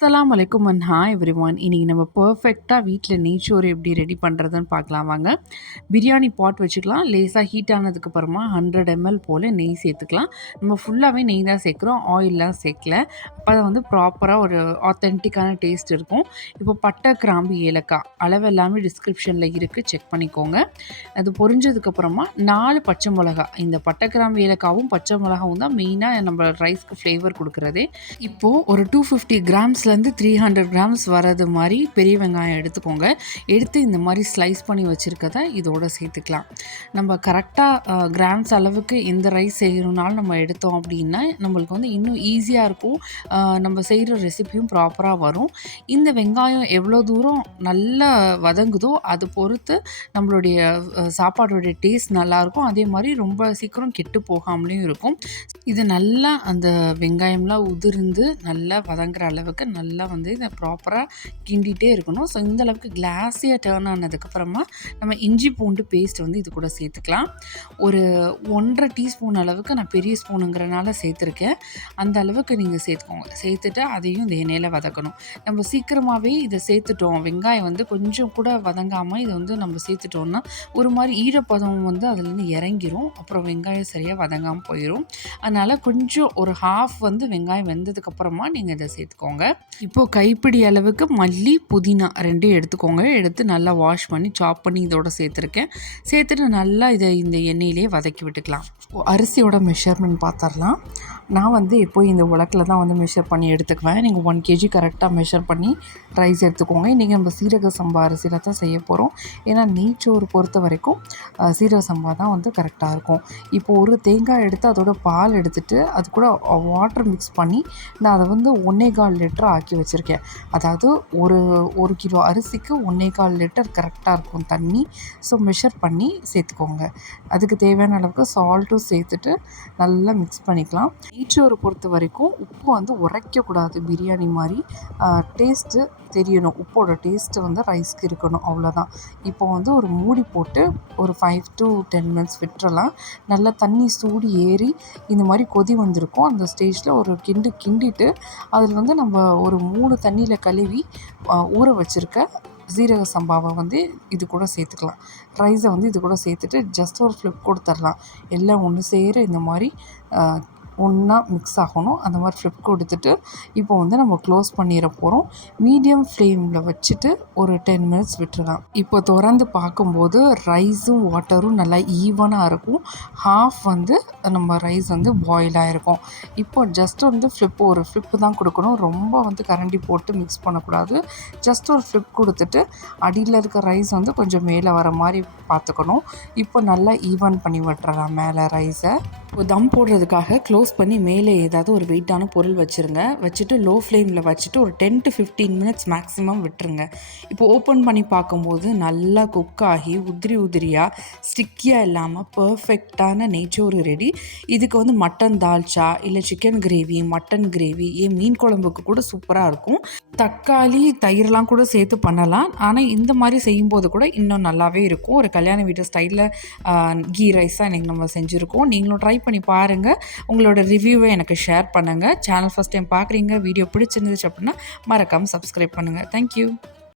அஸ்ஸலாமு அலைக்கும் and hi everyone. இன்றைக்கி நம்ம பர்ஃபெக்டாக வீட்டில் நெய்ச்சோறு எப்படி ரெடி பண்ணுறதுன்னு பார்க்கலாம் வாங்க. பிரியாணி பாட் வச்சுக்கலாம். லேசாக ஹீட் ஆனதுக்கப்புறமா 100 ml போல் நெய் சேர்த்துக்கலாம். நம்ம ஃபுல்லாகவே நெய் தான் சேர்க்குறோம், ஆயிலெலாம் சேர்க்கல. அப்போ தான் வந்து ப்ராப்பராக ஒரு ஆத்தென்டிக்கான டேஸ்ட் இருக்கும். இப்போ பட்டை, கிராம்பு, ஏலக்காய் அளவு எல்லாமே டிஸ்கிரிப்ஷனில் இருக்குது, செக் பண்ணிக்கோங்க. அது பொரிஞ்சதுக்கப்புறமா 4 பச்சை மிளகா. இந்த பட்டை, கிராம்பு, ஏலக்காவும் பச்சை மிளகாவும் தான் மெயினாக நம்ம ரைஸ்க்கு ஃப்ளேவர் கொடுக்குறதே. இப்போது ஒரு 250 கிராம்ஸ்லேருந்து 300 கிராம்ஸ் வரது மாதிரி பெரிய வெங்காயம் எடுத்துக்கோங்க. எடுத்து இந்த மாதிரி ஸ்லைஸ் பண்ணி வச்சுருக்கதை இதோட சேர்த்துக்கலாம். நம்ம கரெக்டாக கிராம்ஸ் அளவுக்கு எந்த ரைஸ் செய்யணுன்னாலும் நம்ம எடுத்தோம் அப்படின்னா நம்மளுக்கு வந்து இன்னும் ஈஸியாக இருக்கும். நம்ம செய்கிற ரெசிபியும் ப்ராப்பராக வரும். இந்த வெங்காயம் எவ்வளோ தூரம் நல்லா வதங்குதோ அது பொறுத்து நம்மளுடைய சாப்பாடோடைய டேஸ்ட் நல்லாயிருக்கும். அதே மாதிரி ரொம்ப சீக்கிரம் கெட்டு போகாமலேயும் இருக்கும். இது நல்லா அந்த வெங்காயம்லாம் உதிர்ந்து நல்லா வதங்குற அளவுக்கு நல்லா வந்து இதை ப்ராப்பராக கிண்டிகிட்டே இருக்கணும். ஸோ இந்த அளவுக்கு கிளாஸியாக டேர்ன் ஆனதுக்கப்புறமா நம்ம இஞ்சி பூண்டு பேஸ்ட் வந்து இது கூட சேர்த்துக்கலாம். ஒரு 1.5 டீஸ்பூன் அளவுக்கு நான் பெரிய ஸ்பூனுங்கிறனால சேர்த்துருக்கேன். அந்த அளவுக்கு நீங்கள் சேர்த்துக்கோங்க. சேர்த்துட்டு அதையும் இந்த எண்ணெயில் வதக்கணும். நம்ம சீக்கிரமாகவே இதை சேர்த்துட்டோம், வெங்காயம் வந்து கொஞ்சம் கூட வதங்காமல் இதை வந்து நம்ம சேர்த்துட்டோம்னா ஒரு மாதிரி ஈரப்பதம் வந்து அதுலேருந்து இறங்கிரும். அப்புறம் வெங்காயம் சரியாக வதங்காமல் போயிடும். அதனால் கொஞ்சம் ஒரு ஹாஃப் வந்து வெங்காயம் வெந்ததுக்கப்புறமா நீங்கள் இதை சேர்த்துக்கோங்க. இப்போது கைப்பிடி அளவுக்கு மல்லி, புதினா 2 எடுத்துக்கோங்க. எடுத்து நல்லா வாஷ் பண்ணி சாப் பண்ணி இதோட சேர்த்துருக்கேன். சேர்த்துட்டு நல்லா இதை இந்த எண்ணெயிலே வதக்கி விட்டுக்கலாம். அரிசியோட மெஷர்மெண்ட் பார்த்துடலாம். நான் வந்து எப்போது இந்த உலக்கில் தான் வந்து மெஷர் பண்ணி எடுத்துக்குவேன். நீங்கள் 1 kg கரெக்டாக மெஷர் பண்ணி ரைஸ் எடுத்துக்கோங்க. இன்றைக்கி நம்ம சீரக சம்பா அரிசியில் தான் செய்ய போகிறோம். ஏன்னா நெய்ச்சோறு பொறுத்த வரைக்கும் சீரக சம்பா தான் வந்து கரெக்டாக இருக்கும். இப்போது ஒரு தேங்காய் எடுத்து அதோட பால் எடுத்துகிட்டு அது கூட வாட்டர் மிக்ஸ் பண்ணி நான் அதை வந்து 1.25 லிட்டர் ஆக்கி வச்சுருக்கேன். அதாவது ஒரு கிலோ அரிசிக்கு 1.25 லிட்டர் கரெக்டாக இருக்கும் தண்ணி. ஸோ மெஷர் பண்ணி சேர்த்துக்கோங்க. அதுக்கு தேவையான அளவுக்கு சால்ட்டும் சேர்த்துட்டு நல்லா மிக்ஸ் பண்ணிக்கலாம். நெய்ச்சோறு பொறுத்த வரைக்கும் உப்பு வந்து உரைக்கக்கூடாது. பிரியாணி மாதிரி டேஸ்ட்டு தெரியணும். உப்போட டேஸ்ட்டு வந்து ரைஸ்க்கு இருக்கணும், அவ்வளோதான். இப்போ வந்து ஒரு மூடி போட்டு ஒரு 5 to 10 minutes விட்டுறலாம். நல்லா தண்ணி சூடு ஏறி இந்த மாதிரி கொதி வந்திருக்கும். அந்த ஸ்டேஜில் ஒரு கிண்டிட்டு அதில் வந்து நம்ம ஒரு 3 தண்ணியில் கழுவி ஊற வச்சுருக்க சீரக சம்பாவை வந்து இது கூட சேர்த்துக்கலாம். ரைஸை வந்து இது கூட சேர்த்துட்டு ஜஸ்ட் ஒரு ஃப்ளிப் கொடுத்துடலாம். எல்லாம் ஒன்று சேர இந்த மாதிரி ஒன்றா மிக்ஸ் ஆகணும். அந்த மாதிரி ஃப்ளிப் கொடுத்துட்டு இப்போ வந்து நம்ம க்ளோஸ் பண்ணிட போகிறோம். மீடியம் ஃப்ளேமில் வச்சுட்டு ஒரு 10 minutes விட்டுறலாம். இப்போ திறந்து பார்க்கும்போது ரைஸும் வாட்டரும் நல்லா ஈவனாக இருக்கும். ஹாஃப் வந்து நம்ம ரைஸ் வந்து பாயில் ஆகிருக்கும். இப்போ ஜஸ்ட் வந்து ஒரு ஃப்ளிப்பு தான் கொடுக்கணும். ரொம்ப வந்து கரண்டி போட்டு மிக்ஸ் பண்ணக்கூடாது. ஜஸ்ட் ஒரு ஃப்ளிப் கொடுத்துட்டு அடியில் இருக்க ரைஸ் வந்து கொஞ்சம் மேலே வர மாதிரி பார்த்துக்கணும். இப்போ நல்லா ஈவன் பண்ணி விட்டுறலாம் மேலே ரைஸை. இப்போ தம் போடுறதுக்காக க்ளோஸ் பண்ணி மேலே ஏதாவது ஒரு வெயிட்டான பொருள் வச்சுருங்க. வச்சுட்டு லோ ஃப்ளேமில் வச்சுட்டு ஒரு 10 to 15 minutes மேக்ஸிமம் விட்டுருங்க. இப்போ ஓப்பன் பண்ணி பார்க்கும்போது நல்லா குக் ஆகி உதிரியாக ஸ்டிக்கியாக இல்லாமல் பர்ஃபெக்டான நெய்ச்சோறு ரெடி. இதுக்கு வந்து மட்டன் தால்ச்சா இல்லை சிக்கன் கிரேவி, மட்டன் கிரேவி, மீன் குழம்புக்கு கூட சூப்பராக இருக்கும். தக்காளி, தயிரெலாம் கூட சேர்த்து பண்ணலாம். ஆனால் இந்த மாதிரி செய்யும்போது கூட இன்னும் நல்லாவே இருக்கும். ஒரு கல்யாண வீட்டு ஸ்டைலில் கீ ரைஸ் தான் இன்றைக்கி நம்ம செஞ்சுருக்கோம். நீங்களும் ட்ரை பண்ணி பாருங்கள். உங்களோட ரிவ்யூவை எனக்கு ஷேர் பண்ணுங்கள். சேனல் ஃபஸ்ட் டைம் பார்க்குறீங்க, வீடியோ பிடிச்சிருந்துச்சு அப்படின்னா மறக்காமல் சப்ஸ்கிரைப் பண்ணுங்கள். தேங்க்யூ.